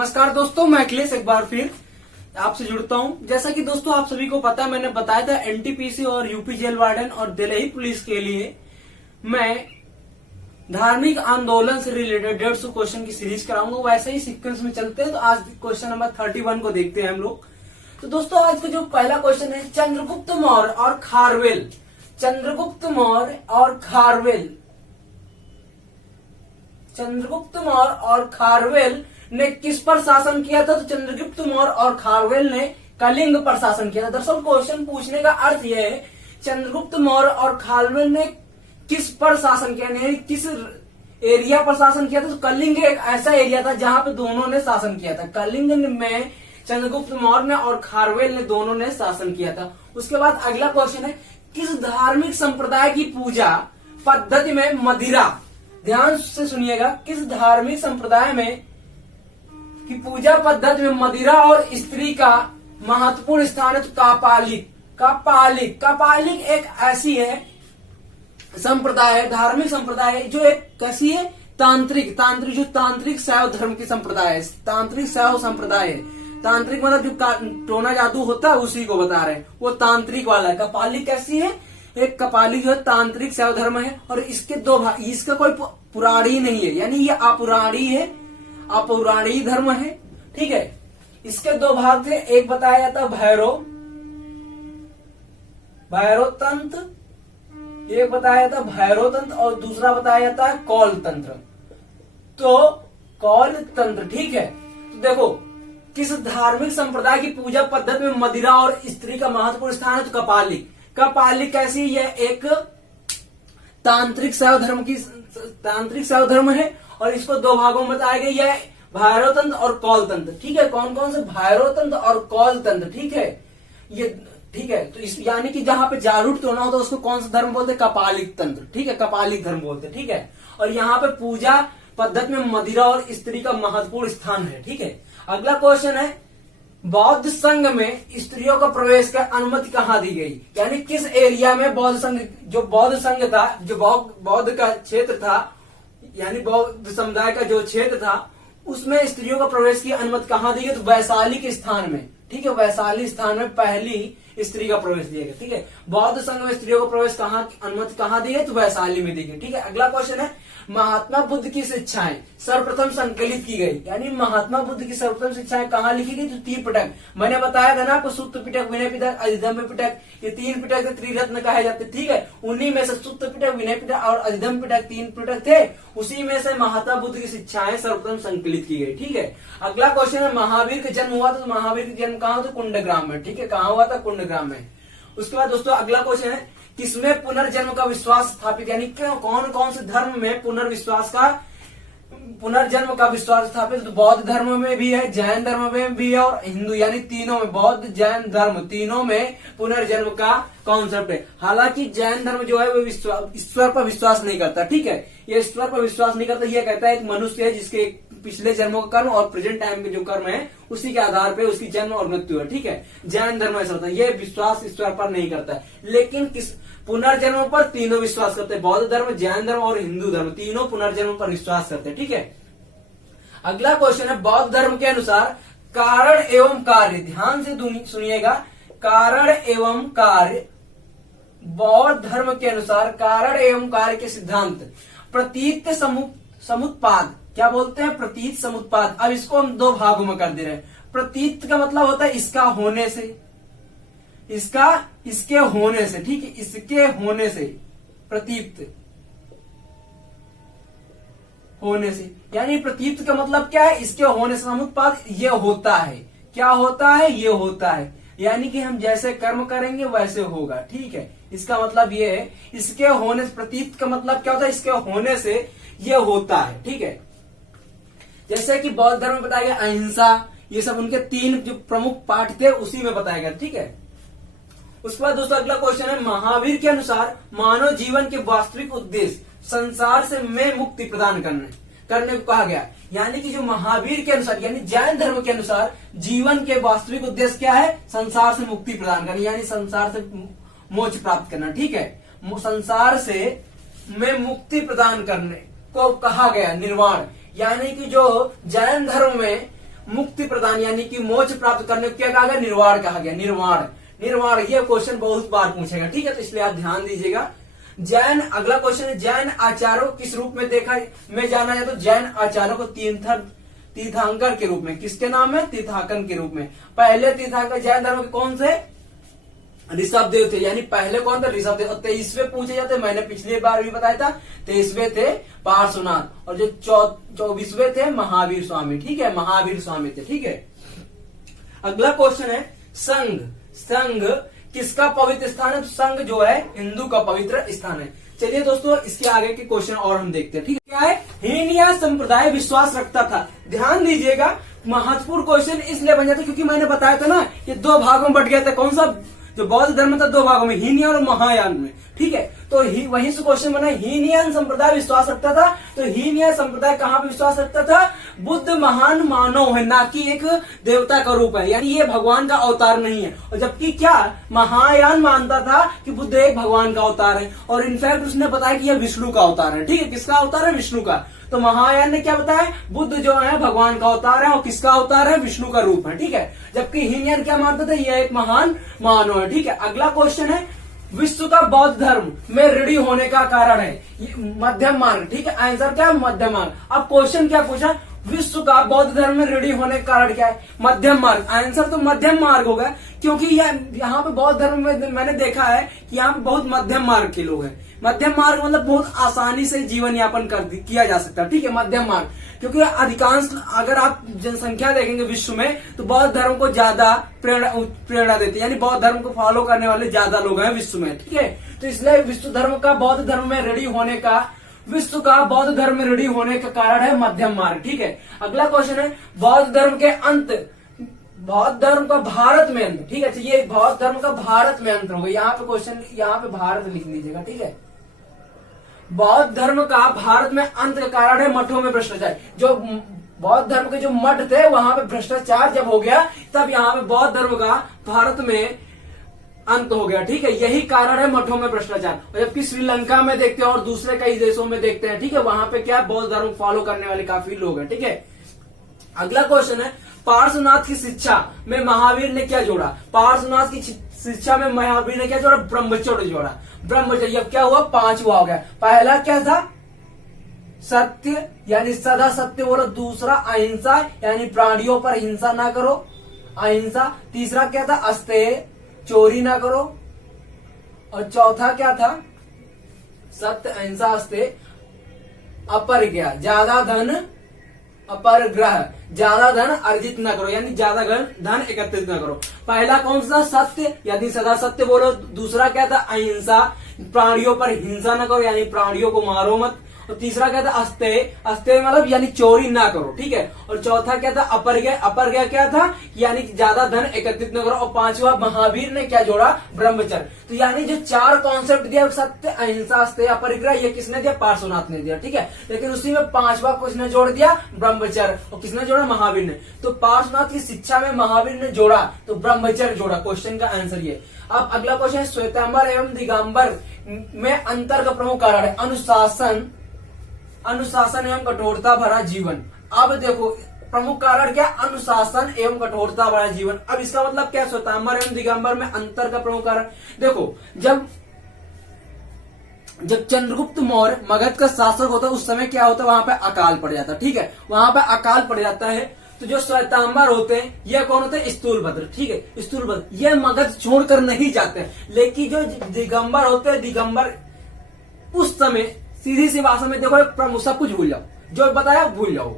नमस्कार दोस्तों, मैं अखिलेश एक बार फिर आपसे जुड़ता हूं। जैसा कि दोस्तों आप सभी को पता है, मैंने बताया था एनटीपीसी और यूपी जेल वार्डन और दिल्ली पुलिस के लिए मैं धार्मिक आंदोलन से रिलेटेड 150 क्वेश्चन की सीरीज कराऊंगा। वैसे ही सीक्वेंस में चलते हैं, तो आज क्वेश्चन नंबर 31 को देखते हैं हम लोग। तो दोस्तों आज का जो पहला क्वेश्चन है, चंद्रगुप्त मौर्य और खारवेल। चंद्रगुप्त मौर्य और खारवेल, चंद्रगुप्त मौर्य और खारवेल ने किस पर शासन किया था? तो चंद्रगुप्त मौर्य और खारवेल ने कलिंग पर शासन किया था। दरअसल क्वेश्चन पूछने का अर्थ यह है, चंद्रगुप्त मौर्य और खारवेल ने किस पर शासन किया, यानी किस एरिया पर शासन किया था? तो कलिंग एक ऐसा एरिया था जहां पे दोनों ने शासन किया था। कलिंग में चंद्रगुप्त मौर्य ने और खारवेल ने दोनों ने शासन किया था। उसके बाद अगला क्वेश्चन है, किस धार्मिक संप्रदाय की पूजा पद्धति में मदिरा, ध्यान से सुनिएगा, किस धार्मिक संप्रदाय में की पूजा पद्धति में मदिरा और स्त्री का महत्वपूर्ण स्थान है? तो कापालिक। कापालिक, कापालिक एक ऐसी है संप्रदाय है, धार्मिक संप्रदाय है, जो एक कैसी है, तांत्रिक जो तांत्रिक शैव धर्म की संप्रदाय है, तांत्रिक शैव संप्रदाय है। तांत्रिक मतलब जो टोना जादू होता है उसी को बता रहे हैं, वो तांत्रिक वाला है। कपालिक कैसी है? एक कपालिक जो है तांत्रिक शैव धर्म है, और इसके दो भाग, इसका कोई पुराणी नहीं है, यानी ये अपौराणी है, अपौराणी धर्म है। ठीक है, इसके दो भाग थे, एक बताया जाता है भैरव तंत्र, एक बताया जाता है भैरव तंत्र और दूसरा बताया जाता है कौल तंत्र। तो कौल तंत्र, ठीक है। तो देखो, किस धार्मिक संप्रदाय की पूजा पद्धति में मदिरा और स्त्री का महत्वपूर्ण स्थान है? तो कपालिक। कपालिक कैसी? यह एक तांत्रिक शैव धर्म है, और इसको दो भागों में बताया गया, यह भैरव तंत्र और कौल तंत्र। ठीक है, कौन कौन से? भैरव तंत्र और कौल तंत्र। ठीक है, ये ठीक है। तो इस यानी कि जहां पे जारूट तोड़ना होता है उसको कौन सा धर्म बोलते हैं? कपालिक तंत्र। ठीक है, कपालिक धर्म बोलते हैं। ठीक है, और यहाँ पे पूजा पद्धति में मदिरा और स्त्री का महत्वपूर्ण स्थान है। ठीक है, अगला क्वेश्चन है, बौद्ध संघ में स्त्रियों का प्रवेश का अनुमति कहाँ दी गई? यानी किस एरिया में बौद्ध संघ, जो बौद्ध संघ था, जो बौद्ध का क्षेत्र था, यानी बौद्ध समुदाय का जो क्षेत्र था, उसमें स्त्रियों का प्रवेश की अनुमति कहाँ दी गई? तो वैशाली के स्थान में। ठीक है, वैशाली स्थान में पहली स्त्री का प्रवेश दिया गया। ठीक है, बौद्ध संघ में स्त्रियों का प्रवेश अनुमति कहाँ दी गई? तो वैशाली में दी गई। ठीक है, अगला क्वेश्चन है, महात्मा बुद्ध की शिक्षाएं सर्वप्रथम संकलित की गई, यानी महात्मा बुद्ध की सर्वप्रथम शिक्षाएं कहाँ लिखी गई? तो त्रिपिटक। मैंने बताया था ना आपको, सुत्त पिटक, विनय पिटक, अधिधम्म पिटक, ये तीन पिटक त्रिरत्न कहे जाते। ठीक है, उन्हीं में से सुत्त पिटक, विनय पिटक और अधिधम्म पिटक तीन पिटक थे, उसी में से महात्मा बुद्ध की शिक्षाएं सर्वप्रथम संकलित की गई। ठीक है, अगला क्वेश्चन है, महावीर का जन्म हुआ था? तो महावीर का जन्म कहाँ? तो कुंडग्राम में। ठीक है, कहाँ हुआ था? कुंडग्राम में। उसके बाद दोस्तों अगला क्वेश्चन है, किसमें पुनर्जन्म का विश्वास स्थापित, यानी कौन कौन से धर्म में पुनर्जन्म का विश्वास स्थापित? तो बौद्ध धर्म में भी है, जैन धर्म में भी है और हिंदू, यानी तीनों में, बौद्ध जैन धर्म तीनों में पुनर्जन्म का कॉन्सेप्ट है। हालांकि जैन धर्म जो है वो ईश्वर पर विश्वास नहीं करता। ठीक है, ये ईश्वर पर विश्वास नहीं करता, ये कहता है एक मनुष्य है जिसके पिछले जन्मों का कर्म और प्रेजेंट टाइम के जो कर्म है उसी के आधार पे उसकी जन्म और मृत्यु है। ठीक है, जैन धर्म ऐसा होता है, ये विश्वास ईश्वर पर नहीं करता है। लेकिन किस पुनर्जन्म पर तीनों विश्वास करते हैं, बौद्ध धर्म, जैन धर्म और हिंदू धर्म, तीनों पुनर्जन्म पर विश्वास करते हैं। ठीक है, अगला क्वेश्चन है, बौद्ध धर्म के अनुसार कारण एवं कार्य, ध्यान से सुनिएगा, कारण एवं कार्य, बौद्ध धर्म के अनुसार कारण एवं कार्य के सिद्धांत प्रतीत समुत्पाद, क्या बोलते हैं? प्रतीत समुत्पाद। अब इसको हम दो भागों में कर दे रहे हैं। प्रतीत का मतलब होता है इसका होने से, इसके होने से। ठीक है, इसके होने से, प्रतीत होने से, यानी प्रतीत का मतलब क्या है? इसके होने से। समुत्पाद, ये होता है। क्या होता है? ये होता है, यानी कि हम जैसे कर्म करेंगे वैसे होगा। ठीक है, इसका मतलब ये है, इसके होने से। प्रतीत का मतलब क्या होता है? इसके होने से ये होता है। ठीक है, जैसे कि बौद्ध धर्म में बताया गया अहिंसा, ये सब उनके तीन जो प्रमुख पाठ थे उसी में बताया गया। ठीक है, उसके बाद दोस्तों अगला क्वेश्चन है, महावीर के अनुसार मानव जीवन के वास्तविक उद्देश्य संसार से में मुक्ति प्रदान करने को कहा गया। यानी कि जो महावीर के अनुसार, यानी जैन धर्म के अनुसार जीवन के वास्तविक उद्देश्य क्या है? संसार से मुक्ति प्रदान करना, यानी संसार से मोक्ष प्राप्त करना। ठीक है, संसार से में मुक्ति प्रदान करने को कहा गया निर्वाण। यानी कि जो जैन धर्म में मुक्ति प्रदान यानी कि मोक्ष प्राप्त करने को क्या कहा गया, निर्वाण कहा गया। निर्वाण, निर्वाण ये क्वेश्चन बहुत बार पूछेगा, ठीक है, तो इसलिए आप ध्यान दीजिएगा। जैन, अगला क्वेश्चन है, जैन आचार्यों किस रूप में देखा में जाना जाए, तो जैन आचार्यों को तीर्थंकर के रूप में, किसके नाम है, तीर्थंकर के रूप में। पहले तीर्थंकर जैन धर्म के कौन से, ऋषभदेव थे, यानी पहले कौन थे, ऋषभदेव। और 23वें पूछे जाते, मैंने पिछली बार भी बताया था, 23वें थे पार्श्वनाथ, और जो 24वें थे महावीर स्वामी, ठीक है, महावीर स्वामी थे, ठीक है। अगला क्वेश्चन है, संघ, संघ किसका पवित्र स्थान है, तो संघ जो है हिंदू का पवित्र स्थान है। चलिए दोस्तों, इसके आगे के क्वेश्चन और हम देखते हैं, ठीक है। क्या है, हीनयान संप्रदाय विश्वास रखता था। ध्यान दीजिएगा, महत्वपूर्ण क्वेश्चन इसलिए बन जाता क्योंकि मैंने बताया था ना, ये दो भागों में बट गया था। कौन सा, जो बौद्ध धर्म था, दो भागों में, हीनयान और महायान में, ठीक है। तो वहीं से क्वेश्चन बना, हीनयान संप्रदाय विश्वास रखता था। तो हीनयान संप्रदाय कहाँ पे विश्वास रखता था, बुद्ध महान मानव है, ना कि एक देवता का रूप है, यानी ये भगवान का अवतार नहीं है। और जबकि क्या, महायान मानता था कि बुद्ध एक भगवान का अवतार है, और इनफैक्ट उसने बताया कि यह विष्णु का अवतार है, ठीक है। किसका अवतार है, विष्णु का। तो महायान ने क्या बताया, बुद्ध जो है भगवान का अवतार है, और किसका अवतार है, विष्णु का रूप है, ठीक है। जबकि हीनयान क्या मानता था, यह एक महान मानव है, ठीक है। अगला क्वेश्चन है, विश्व का बौद्ध धर्म में ऋणी होने का कारण है, मध्यम मार्ग, ठीक है। आंसर क्या है, मध्यम मार्ग। अब क्वेश्चन क्या पूछा, विश्व का बौद्ध धर्म में ऋणी होने का कारण क्या है, मध्यम मार्ग। आंसर तो मध्यम मार्ग होगा, क्योंकि यहाँ पे बौद्ध धर्म में मैंने देखा है कि यहाँ पे बहुत मध्यम मार्ग के लोग हैं। मध्यम मार्ग मतलब बहुत आसानी से जीवन यापन किया जा सकता है, ठीक है, मध्यम मार्ग। क्योंकि अधिकांश, अगर आप जनसंख्या देखेंगे विश्व में, तो बौद्ध धर्म को ज्यादा प्रेरणा देती है, यानी बौद्ध धर्म को फॉलो करने वाले ज्यादा लोग हैं विश्व में, ठीक है। तो इसलिए विश्व धर्म का बौद्ध धर्म में ऋणी होने का, विश्व का बौद्ध धर्म में ऋणी होने का कारण है मध्यम मार्ग, ठीक है। अगला क्वेश्चन है, बौद्ध धर्म के अंत, बौद्ध धर्म का भारत में अंत, ठीक है। तो ये बौद्ध धर्म का भारत में अंत होगा, यहाँ पे क्वेश्चन, यहाँ पे भारत लिख लीजिएगा, ठीक है। बौद्ध धर्म का भारत में अंत का कारण है मठों में भ्रष्टाचार। जो बौद्ध धर्म के जो मठ थे, वहां पे भ्रष्टाचार जब हो गया, तब यहाँ पे बौद्ध धर्म का भारत में अंत हो गया, ठीक है। यही कारण है मठों में भ्रष्टाचार। और जबकि श्रीलंका में देखते हैं और दूसरे कई देशों में देखते हैं, ठीक है, वहां पे क्या, बौद्ध धर्म फॉलो करने वाले काफी लोग हैं, ठीक है। अगला क्वेश्चन है, पार्श्वनाथ की शिक्षा में महावीर ने क्या जोड़ा। पार्श्वनाथ की शिक्षा में महावीर ने क्या जोड़ा, ब्रह्मचर्य जोड़ा। ब्रह्मचर्य, अब क्या हुआ, 5 हुआ हो गया। पहला क्या था, सत्य, यानी सदा सत्य बोलो। दूसरा अहिंसा, यानी प्राणियों पर हिंसा ना करो, अहिंसा। तीसरा क्या था, अस्तेय, चोरी ना करो। और चौथा क्या था, सत्य, अहिंसा, अस्तेय, अपरिग्रह, ज्यादा धन, अपरग्रह, ज्यादा धन अर्जित न करो, यानी ज्यादा धन एकत्रित न करो। पहला कौन सा, सत्य, यानी सदा सत्य बोलो। दूसरा क्या था, अहिंसा, प्राणियों पर हिंसा न करो, यानी प्राणियों को मारो मत। और तीसरा क्या था, अस्तेय, अस्तेय मतलब यानी चोरी ना करो, ठीक है। और चौथा क्या था, अपरग्रह, अपरग्रह क्या था, यानी ज्यादा धन एकत्रित न करो। और पांचवा महावीर ने क्या जोड़ा, ब्रह्मचर्य। तो यानी जो 4 कॉन्सेप्ट दिया, सत्य, अहिंसा, अस्तेय, अपरिग्रह, ये किसने दिया, पार्श्वनाथ ने दिया, ठीक है। लेकिन उसी में 5वां किसने जोड़ दिया, ब्रह्मचर्य। और किसने जोड़ा, महावीर ने। तो पार्श्वनाथ की शिक्षा में महावीर ने जोड़ा, तो ब्रह्मचर्य जोड़ा। क्वेश्चन का आंसर ये। अब अगला क्वेश्चन है, श्वेतांबर एवं दिगंबर में अंतर का प्रमुख कारण है अनुशासन, अनुशासन एवं कठोरता भरा जीवन। अब देखो प्रमुख कारण क्या, अनुशासन एवं कठोरता भरा जीवन। अब इसका मतलब क्या, श्वेतांबर एवं दिगंबर में अंतर का प्रमुख कारण, देखो जब चंद्रगुप्त मौर्य मगध का शासक होता है, उस समय क्या होता है, वहां पे अकाल पड़ जाता है, ठीक है। वहां पे अकाल पड़ जाता है, तो जो श्वेतांबर होते हैं, ये कौन होते हैं, स्थूलभद्र, ठीक है। स्थूलभद्र ये मगध छोड़कर नहीं जाते, लेकिन जो दिगंबर होते हैं, दिगंबर उस समय सीधी सी भाषा में देखो, सब कुछ भूल जाओ, जो बताया भूल जाओ।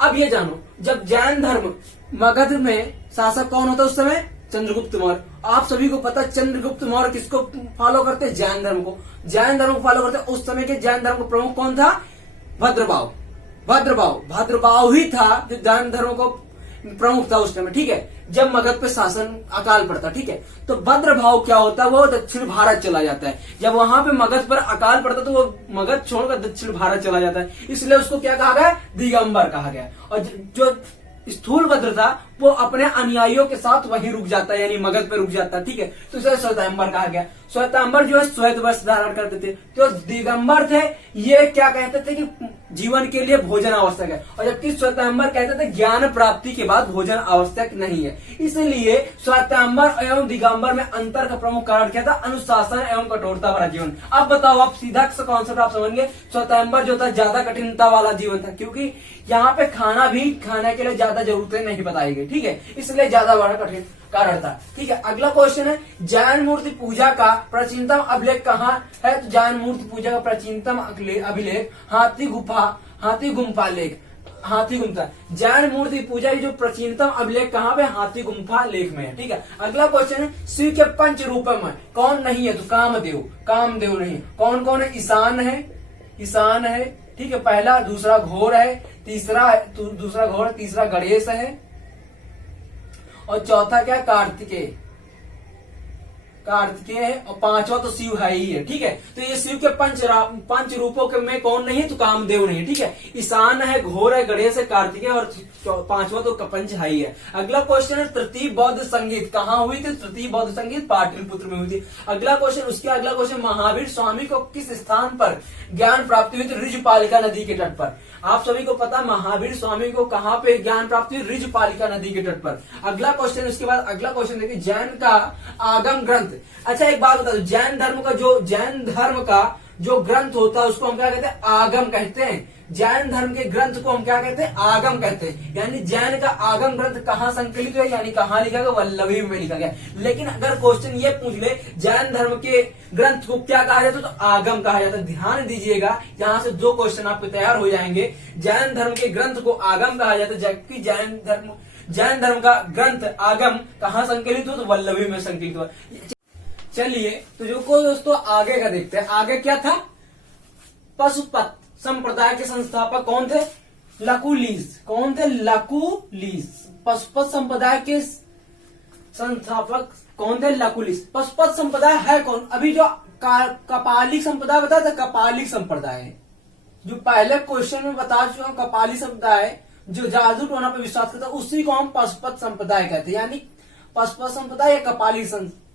अब ये जानो, जब जैन धर्म मगध में शासक कौन होता है उस समय, चंद्रगुप्त मौर्य। आप सभी को पता, चंद्रगुप्त मौर्य किसको फॉलो करते हैं, जैन धर्म को। जैन धर्म को फॉलो करते हैं। उस समय के जैन धर्म को प्रमुख कौन था, भद्रभाव। भद्रभाव ही था जो जैन धर्म को प्रमुख था उस समय, ठीक है, जब मगध पे शासन अकाल पड़ता, ठीक है। तो भद्रभाव क्या होता है, वो दक्षिण भारत चला जाता है। जब वहां पे मगध पर अकाल पड़ता तो वो मगध छोड़कर दक्षिण भारत चला जाता है, इसलिए उसको क्या कहा गया, दिगंबर कहा गया। और जो स्थूलभद्र था, वो अपने अनुयायियों के साथ वहीं रुक जाता है, यानी मगध पे रुक जाता है, ठीक है। तो इसे श्वेतांबर कहा गया। श्वेतांबर जो है श्वेत वस्त्र धारण करते थे। जो दिगंबर थे, ये क्या कहते थे कि जीवन के लिए भोजन आवश्यक है, और जबकि श्वेतांबर कहते थे ज्ञान प्राप्ति के बाद भोजन आवश्यक नहीं है। इसलिए श्वेतांबर एवं दिगंबर में अंतर का प्रमुख कारण क्या था? अनुशासन एवं कठोरता भरा जीवन। अब बताओ, आप सीधा कॉन्सेप्ट आप समझेंगे, श्वेतांबर जो था ज्यादा कठिनता वाला जीवन था, क्योंकि यहाँ पे खाने के लिए ज्यादा जरूरतें नहीं बताई गई, ठीक है, इसलिए ज्यादा बड़ा कठिन कारण था। ठीक है, अगला क्वेश्चन है जैन मूर्ति पूजा का प्राचीनतम अभिलेख कहाँ है? तो जैन मूर्ति पूजा का प्राचीनतम अभिलेख हाथी गुम्फा लेख, हाथी गुम्फा। जैन मूर्ति पूजा की जो प्राचीनतम अभिलेख कहाँ पे? हाथी गुम्फा लेख में है। ठीक है, अगला क्वेश्चन है शिव के पंच रूपों में कौन नहीं है? तो कामदेव नहीं है। कौन कौन है? ईशान है, ठीक है, पहला, दूसरा घोर है, तीसरा गणेश है, और चौथा क्या? कार्तिकेय है, और पांचवा तो शिव है ही है। ठीक है, तो ये शिव के पंच रूपों के में कौन नहीं है? तो कामदेव नहीं है। ठीक है, ईशान है, घोर है, गणेश है, कार्तिकेय, और पांचवा तो पंच है ही है। अगला क्वेश्चन है तृतीय बौद्ध संगीत कहाँ हुई थी? तृतीय बौद्ध संगीत पाटलिपुत्र में हुई थी। अगला क्वेश्चन महावीर स्वामी को किस स्थान पर ज्ञान प्राप्ति हुई? तो ऋजपालिका नदी के तट पर। आप सभी को पता महावीर स्वामी को कहाँ पे ज्ञान प्राप्ति हुई? ऋजपालिका नदी के तट पर। अगला क्वेश्चन, उसके बाद अगला क्वेश्चन देखिए जैन का आगम ग्रंथ। अच्छा, एक बात बता दो, जैन धर्म का जो ग्रंथ होता है उसको हम क्या कहते हैं? आगम कहते हैं। जैन धर्म के ग्रंथ को हम क्या कहते हैं? आगम कहते हैं। यानी जैन का आगम ग्रंथ कहाँ संकलित है, यानी कहाँ लिखा गया? वल्लभी में लिखा गया। लेकिन अगर क्वेश्चन ये पूछ ले जैन धर्म के ग्रंथ को क्या कहा जाता है? तो आगम कहा जाता है। ध्यान दीजिएगा, यहाँ से दो क्वेश्चन आपके तैयार हो जाएंगे। जैन धर्म के ग्रंथ को आगम कहा जाता है, जबकि जैन धर्म का ग्रंथ आगम कहाँ संकलित हो? तो वल्लभी में संकलित हुआ। चलिए, तो जो को दोस्तों आगे का देखते हैं। आगे क्या था? पशुपत संप्रदाय के संस्थापक कौन थे? लकुलिस। कौन थे? लकुलिस। पशुपत संप्रदाय के संस्थापक कौन थे? लकुलिस। पशुपत संप्रदाय है कौन? अभी जो कपालिक संप्रदाय बताया था, कपालिक संप्रदाय जो पहले क्वेश्चन में बता चुका हूं, कपालिक संप्रदाय जो जादू टोना पर विश्वास करता है, उसी को हम पशुपत संप्रदाय कहते हैं। यानी पशुपत संप्रदाय या कपालिक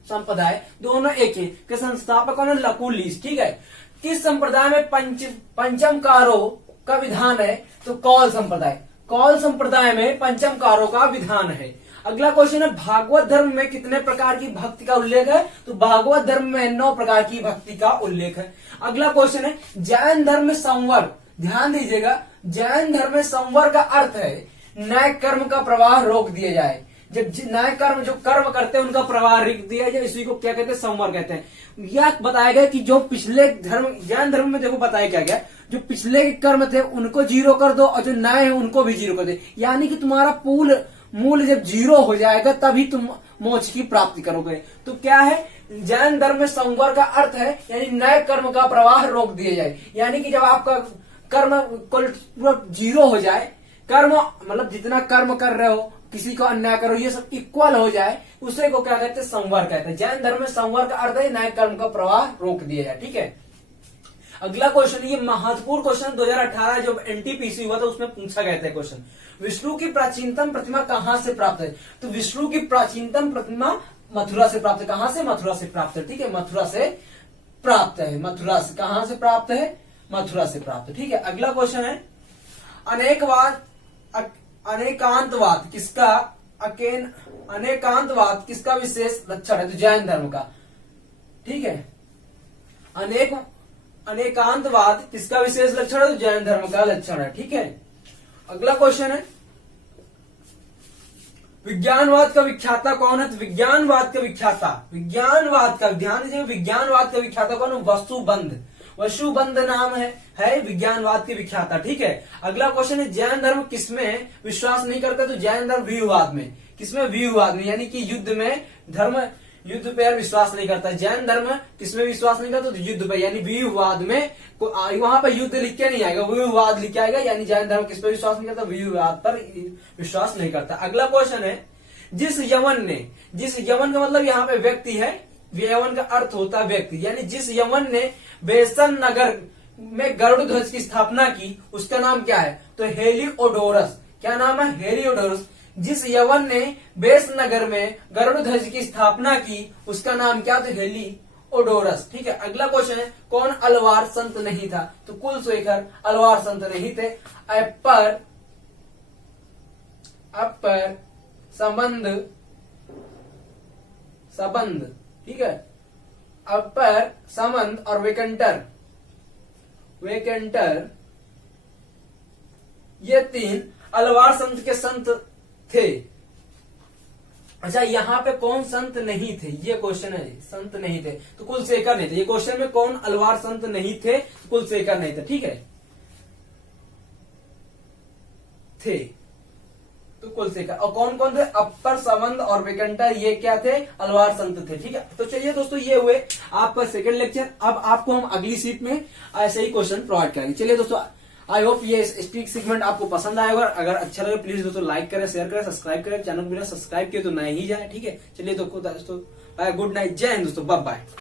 संप्रदाय दोनों एक ही के संस्थापक कौन है? लकुलिस। ठीक है, किस संप्रदाय में पंचम कारों का विधान है? तो कौल संप्रदाय में पंचम कारों का विधान है। अगला क्वेश्चन है भागवत धर्म में कितने प्रकार की भक्ति का उल्लेख है? तो भागवत धर्म में 9 प्रकार की भक्ति का उल्लेख है। अगला क्वेश्चन है जैन धर्म में संवर। ध्यान दीजिएगा, जैन धर्म में संवर का अर्थ है नए कर्म का प्रवाह रोक दिया जाए। जब नए कर्म जो कर्म करते हैं उनका प्रवाह रोक दिया जाए, इसी को क्या कहते हैं? संवर कहते हैं। यह बताया गया कि जो पिछले जैन धर्म में देखो बताया क्या गया, जो पिछले के कर्म थे उनको जीरो कर दो और जो नए हैं उनको भी जीरो कर दे। यानी कि तुम्हारा मूल जब जीरो हो जाएगा तभी तुम मोक्ष की प्राप्ति करोगे। तो क्या है? जैन धर्म में संवर का अर्थ है यानी नए कर्म का प्रवाह रोक दिया जाए। यानी कि जब आपका कर्म पूरा जीरो हो जाए, कर्म मतलब जितना कर्म कर रहे हो, किसी को अन्याय करो, ये सब इक्वल हो जाए, उसे को क्या कहते हैं? संवर कहते हैं। जैन धर्म में संवर का अर्थ है नए कर्म का प्रवाह रोक दिया जाए। ठीक है, अगला क्वेश्चन, ये महत्वपूर्ण क्वेश्चन 2018 जो एनटीपीसी हुआ था उसमें पूछा गया था क्वेश्चन। विष्णु की प्राचीनतम प्रतिमा कहाँ से प्राप्त है? तो विष्णु की प्राचीनतम प्रतिमा मथुरा से प्राप्त है। कहाँ से? मथुरा से प्राप्त है। ठीक है, मथुरा से प्राप्त है। मथुरा से कहाँ से प्राप्त है? मथुरा से प्राप्त है। ठीक है, अगला क्वेश्चन है अनेकांतवाद किसका विशेष लक्षण है? तो जैन धर्म का। ठीक है, अनेकांतवाद किसका विशेष लक्षण है? तो जैन धर्म का लक्षण है। ठीक है, अगला क्वेश्चन है विज्ञानवाद का विख्याता कौन है? तो विज्ञानवाद का ध्यान दीजिए, विज्ञानवाद का विख्याता कौन है? वसुबंध नाम है विज्ञानवाद के विख्याता। ठीक है, अगला क्वेश्चन है जैन धर्म किसमें विश्वास नहीं करता? तो जैन धर्म व्यूहवाद में। किसमें? व्यूहवाद में, यानी कि युद्ध पे विश्वास नहीं करता। जैन धर्म किसमें विश्वास नहीं करता? तो युद्ध पे, यानी व्यूहवाद में। वहां पर युद्ध लिख के नहीं आएगा, व्यूहवाद लिख के आएगा। यानी जैन धर्म किस पे विश्वास नहीं करता? व्यूहवाद पर विश्वास नहीं करता। अगला क्वेश्चन है जिस यवन का मतलब यहाँ पे व्यक्ति है, यवन का अर्थ होता है व्यक्ति, यानी जिस यवन ने बेसन नगर में गरुड़ ध्वज की स्थापना की उसका नाम क्या है? तो हेलियोडोरस। क्या नाम है? हेलियोडोरस। जिस यवन ने बेस नगर में गरुड़ ध्वज की स्थापना की उसका नाम क्या? तो ओडोरस। ठीक है, अगला क्वेश्चन है कौन अलवार संत नहीं था? तो कुलशेखर अलवार संत नहीं थे। अपर संबंध, ठीक है, अपर संबंध और वेकेंटर ये 3 अलवार संत के संत थे। अच्छा, यहाँ पे कौन संत नहीं थे, ये क्वेश्चन है। संत नहीं थे तो कुलशेखर नहीं थे। ये क्वेश्चन में कौन अलवार संत नहीं थे? कुलशेखर नहीं थे। ठीक है, थे तो कुलशेखर। और कौन कौन थे? अपर संबंध और वेकेंटर, ये क्या थे? अलवार संत थे। ठीक है, तो चलिए दोस्तों, ये हुए आपका सेकंड लेक्चर। अब आपको हम अगली सीट में ऐसे ही क्वेश्चन प्रोवाइड करेंगे। चलिए दोस्तों, आई होप ये स्पीक सेगमेंट आपको पसंद आएगा। अगर अच्छा लगे प्लीज दोस्तों लाइक करें, शेयर करें, सब्सक्राइब करें। चैनल को बिना सब्सक्राइब किए तो नहीं जाए। ठीक है, चलिए दोस्तों, गुड नाइट, जय हिंद दोस्तों, बाय बाय।